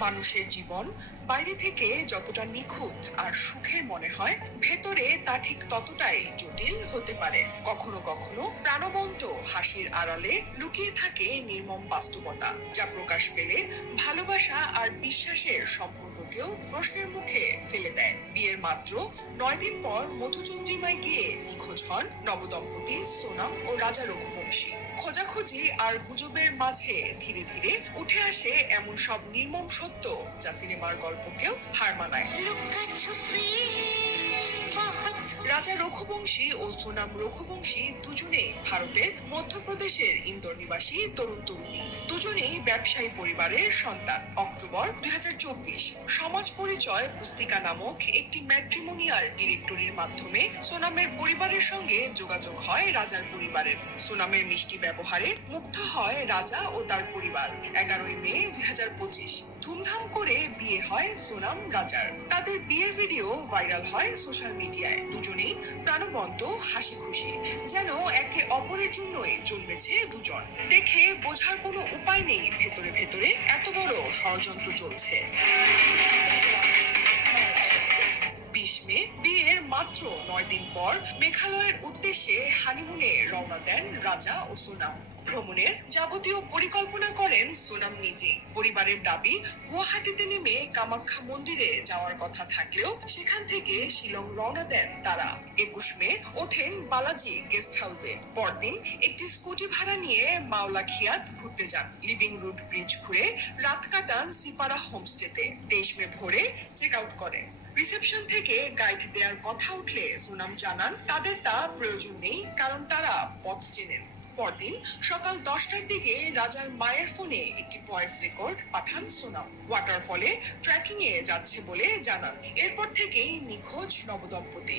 মানুষের জীবন, বাইরে থেকে যতটা নিখুঁত আর সুখের মনে হয়, ভেতরে তা ঠিক ততটাই জটিল হতে পারে। কখনো কখনো প্রাণবন্ত হাসির আড়ালে লুকিয়ে থাকে নির্মম বাস্তবতা, যা প্রকাশ পেলে ভালোবাসা আর বিশ্বাসের সম্পর্ককেও প্রশ্নের মুখে ফেলে দেয়। বিয়ের মাত্র নয় দিন পর মধুচন্দ্রিমায় গিয়ে নিখোঁজ হন নবদম্পতি সোনাম ও রাজা রঘুবংশী। খোঁজাখুঁজি আর গুজবের মাঝে ধীরে ধীরে উঠে আসে এমন সব নির্মম সত্য যা সিনেমার গল্পকেও হার মানায়। রাজা রঘুবংশী ও সোনাম রঘুবংশী দুজনেই ভারতের মধ্যপ্রদেশের ইন্দোর নিবাসী তরুণ তরুণী। দুজনেই ব্যবসায়ী পরিবারের সন্তান। অক্টোবর দুই সমাজ পরিচয় পুস্তিকা নামক একটি ম্যাট্রিমোনিয়াল ডিরেক্টরির মাধ্যমে সোনামের পরিবারের সঙ্গে যোগাযোগ হয় রাজার পরিবারের। সোনামের মিষ্টি ব্যবহারে মুগ্ধ হয় রাজা ও তার পরিবার। এগারোই মে দুই হাজার পঁচিশ। ধুমধাম করে বিয়ে হয় সোনাম রাজার। তাদের বিয়ের ভিডিও ভাইরাল হয় সোশ্যাল মিডিয়ায় দুজনেই প্রাণবন্ত হাসি খুশি যেন একে অপরের জন্যই জন্মেছে দুজন। দেখে বোঝার কোনো উপায় নেই ভেতরে ভেতরে, এত বড় ষড়যন্ত্র চলছে। মে, বিয়ের মাত্র নয় দিন পর মেঘালয়ের উদ্দেশ্যে হানিমুনে রওনা দেন রাজা ও সোনাম। ভ্রমণের যাবতীয় পরিকল্পনা করেন সোনাম নিজে। পরিবারের দাবি, গুয়াহাটিতে নেমে কামাখ্যা মন্দিরে যাওয়ার কথা থাকলেও সেখান থেকে শিলং রওনা দেন তারা। একুশ মে ওঠেন বালাজি গেস্ট হাউসে। পরদিন একটি স্কুটি ভাড়া নিয়ে মাওলা খিয়াত ঘুরতে যান। লিভিং রুট ব্রিজ ঘুরে রাত কাটান সিপারা হোমস্টেতে। তেইশ মে ভোরে চেক আউট করেন। রিসেপশন থেকে গাইড দেওয়ার কথা উঠলে সোনাম জানান, তাদের তা প্রয়োজন নেই, কারণ তারা পথ চেনেন। পরদিন সকাল দশটার দিকে রাজার মায়ের ফোনে একটি ভয়েস রেকর্ড পাঠান সোনাম। ওয়াটারফলে ট্রেকিং এ যাচ্ছে বলে জানান। এরপর থেকেই নিখোঁজ নবদম্পতি।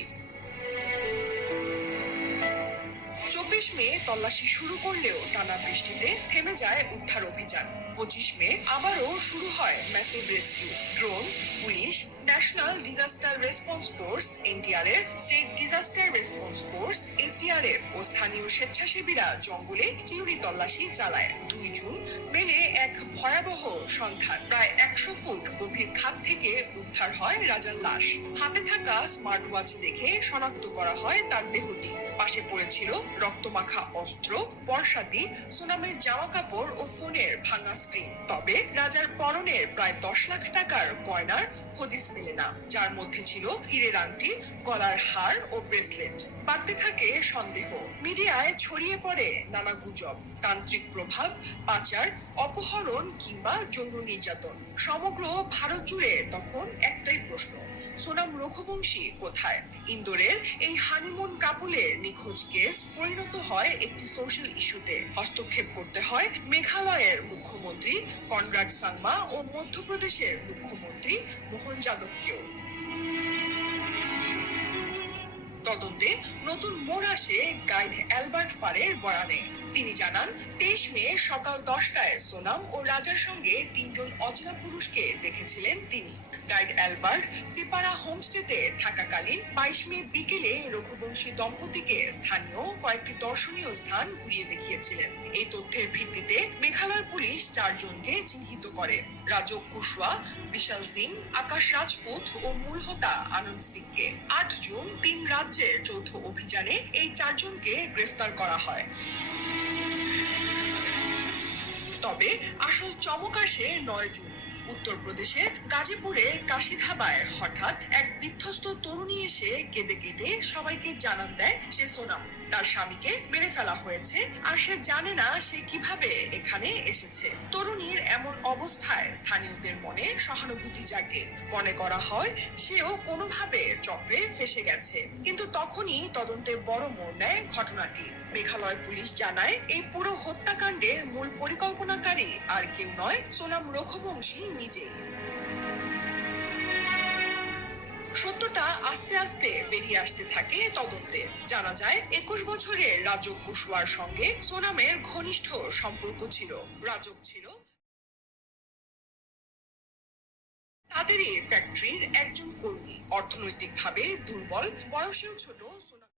চব্বিশ মে তল্লাশি শুরু করলেও টানা বৃষ্টিতে থেমে যায় উদ্ধার অভিযান। পঁচিশ মে আবারও শুরু হয় massive rescue drone police national disaster response force NDRF state disaster response force SDRF ও স্থানীয় স্বেচ্ছাসেবীরা জঙ্গলে চিরুনি তল্লাশি চালায়। দুই জুন মেলে এক ভয়াবহ সন্ধান। প্রায় একশো ফুট গভীর খাত থেকে উদ্ধার হয় রাজার লাশ। হাতে থাকা স্মার্ট ওয়াচ দেখে শনাক্ত করা হয় তার দেহটি। পাশে পড়েছিল রক্তমাখা অস্ত্র বর্ষাতি সুনামের জামা কাপড় ও ফোনের ভাঙা স্ক্রিন। তবে রাজার পরনের প্রায় দশ লাখ টাকার গয়নার হদিস মেলে না, যার মধ্যে ছিল হীরের আংটি, গলার হার ও ব্রেসলেট। বাড়তে থাকে সন্দেহ। মিডিয়ায় ছড়িয়ে পড়ে নানা গুজব, তান্ত্রিক প্রভাব, পাচার, অপহরণ কিংবা যৌন নির্যাতন। সমগ্র ভারত জুড়ে তখন একটাই প্রশ্ন। সোনাম রঘুবংশী কোথায়? ইন্দোরের এই হানিমুন কাপুলের নিখোঁজ কেস পরিণত হয় একটি সোশ্যাল ইস্যুতে হস্তক্ষেপ করতে হয় মেঘালয়ের মুখ্যমন্ত্রী কনরাড সাংমা ও মধ্যপ্রদেশের মুখ্যমন্ত্রী মোহন যাদবকেও। তদন্তে নতুন মোড় আসে গাইড অ্যালবার্ট পারের বয়ানে। তিনি জানান, তেইশ মে সকাল দশটায় সোনাম ও রাজার সঙ্গে তিনজন অচেনা পুরুষকে দেখেছিলেন তিনি। গাইড অ্যালবার্ট সিপারা হোমস্টেতে থাকাকালীন বাইশ মে বিকেলে রঘুবংশী দম্পতিকে স্থানীয় কয়েকটি দর্শনীয় স্থান ঘুরিয়ে দেখিয়েছিলেন। এই তথ্যের ভিত্তিতে মেঘালয় পুলিশ চারজনকে চিহ্নিত করে। রাজক কুশওয়া, বিশাল সিং, আকাশ রাজপুত ও মূলহোতা আনন্দ সিংকে আট জুন তিন রাজ্যের যৌথ অভিযানে এই চারজনকে গ্রেফতার করা হয়। তবে আসল চমক আসে নয় জুন। উত্তরপ্রদেশের গাজীপুরের কাশিধাবায় হঠাৎ এক বিধ্বস্ত তরুণী এসে কেঁদে কেঁদে সবাইকে জানান দেয় সে সোনাম তার স্বামীকে মেরে ফেলা হয়েছে আর সে জানে না সে কীভাবে এখানে এসেছে। তরুণীর এমন অবস্থায় স্থানীয়দের মনে সহানুভূতি জাগে। মনে করা হয় সেও কোনোভাবে চক্রে ফেসে গেছে। কিন্তু তখনই তদন্তে বড় মোড় নেয় ঘটনাটি। মেঘালয় পুলিশ জানায়, এই পুরো হত্যাকাণ্ডের মূল পরিকল্পনাকারী আর কেউ নয় সোনাম রঘুবংশী নিজেই। সত্যটা আস্তে আস্তে বেরিয়ে আসতে থাকে তদন্তে। জানা যায়, একুশ বছরে রাজক কুশওয়ার সঙ্গে সোনামের ঘনিষ্ঠ সম্পর্ক ছিল। রাজক ছিল তাদেরই ফ্যাক্টরির একজন কর্মী। অর্থনৈতিকভাবে দুর্বল, বয়সেও ছোট সোনাম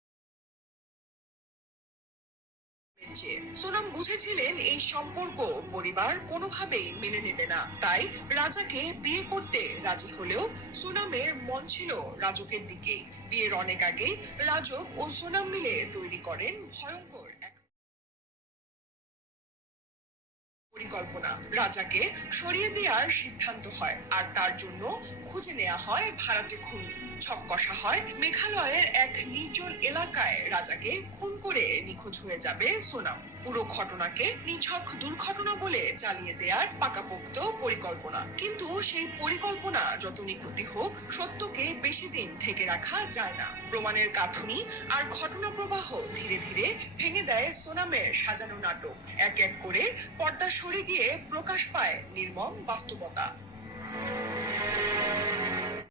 সোনাম বুঝেছিলেন এই সম্পর্ক পরিবার কোনোভাবেই মেনে নেবে না। তাই রাজাকে বিয়ে করতে রাজি হলেও সোনামের মন ছিল রাজকের দিকেই। বিয়ের অনেক আগে রাজক ও সোনাম মিলে তৈরি করেন ভয়ঙ্কর এক পরিকল্পনা। রাজাকে সরিয়ে দেওয়ার সিদ্ধান্ত হয়, আর তার জন্য খুঁজে নেওয়া হয় ভাড়াটে খুনি। ছক কষা হয়। মেঘালয়ের এক নির্জন এলাকায় রাজাকে খুন করে নিখোঁজ হয়ে যাবে সোনাম। পুরো ঘটনাকে নিছক দুর্ঘটনা বলে চালিয়ে দেওয়ার পাকাপোক্ত পরিকল্পনা। কিন্তু সেই পরিকল্পনা যত নিখুঁতি হোক, সত্যকে বেশি দিন ঢেকে রাখা যায় না। প্রমাণের গাঁথুনি আর ঘটনা প্রবাহ ধীরে ধীরে ভেঙে দেয় সোনামের সাজানো নাটক। এক এক করে পর্দা সরে গিয়ে প্রকাশ পায় নির্মম বাস্তবতা।